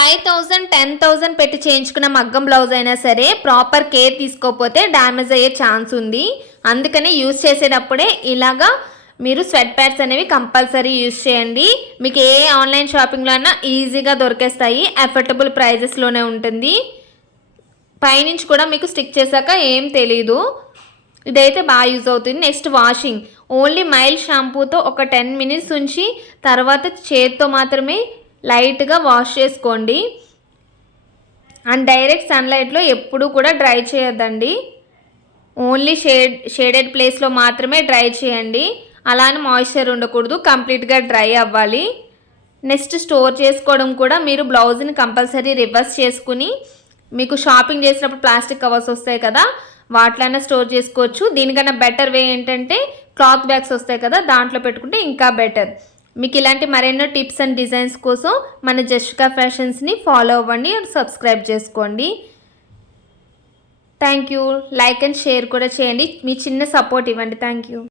5000 10,000 పెట్టి చేయించుకున్న మగ్గం బ్లౌజ్ అయినా సరే ప్రాపర్ కేర్ తీసుకోకపోతే డ్యామేజ్ అయ్యే ఛాన్స్ ఉంది. అందుకని యూజ్ చేసేటప్పుడే ఇలాగా మీరు స్వెట్ ప్యాడ్స్ అనేవి కంపల్సరీ యూజ్ చేయండి. మీకు ఏ ఆన్లైన్ షాపింగ్లో అయినా ఈజీగా దొరికేస్తాయి, అఫోర్డబుల్ ప్రైజెస్లోనే ఉంటుంది. పైనుంచి కూడా మీకు స్టిక్ చేశాక ఏం తెలీదు. ఇదైతే బాగా యూజ్ అవుతుంది. నెక్స్ట్ వాషింగ్, ఓన్లీ మైల్డ్ షాంపూతో ఒక 10 మినిట్స్ ఉంచి తర్వాత చేతితో మాత్రమే లైట్గా వాష్ చేసుకోండి. అండ్ డైరెక్ట్ సన్లైట్లో ఎప్పుడూ కూడా డ్రై చేయొద్దండి. ఓన్లీ షేడెడ్ ప్లేస్లో మాత్రమే డ్రై చేయండి. అలానే మాయిశ్చర్ ఉండకూడదు, కంప్లీట్గా డ్రై అవ్వాలి. నెక్స్ట్ స్టోర్ చేసుకోవడం కూడా మీరు బ్లౌజ్ని కంపల్సరీ రివర్స్ చేసుకుని, మీకు షాపింగ్ చేసినప్పుడు ప్లాస్టిక్ కవర్స్ వస్తాయి కదా, వాటిలైనా స్టోర్ చేసుకోవచ్చు. దీనికన్నా బెటర్ వే ఏంటంటే క్లాత్ బ్యాగ్స్ వస్తాయి కదా, దాంట్లో పెట్టుకుంటే ఇంకా బెటర్. మీకు ఇలాంటి మరెన్నో టిప్స్ అండ్ డిజైన్స్ కోసం మన జస్టికా ఫ్యాషన్స్ని ఫాలో అవ్వండి, సబ్స్క్రైబ్ చేసుకోండి. Thank you. Like and share కూడా చేయండి, మీ చిన్న సపోర్ట్ ఇవ్వండి. Thank you.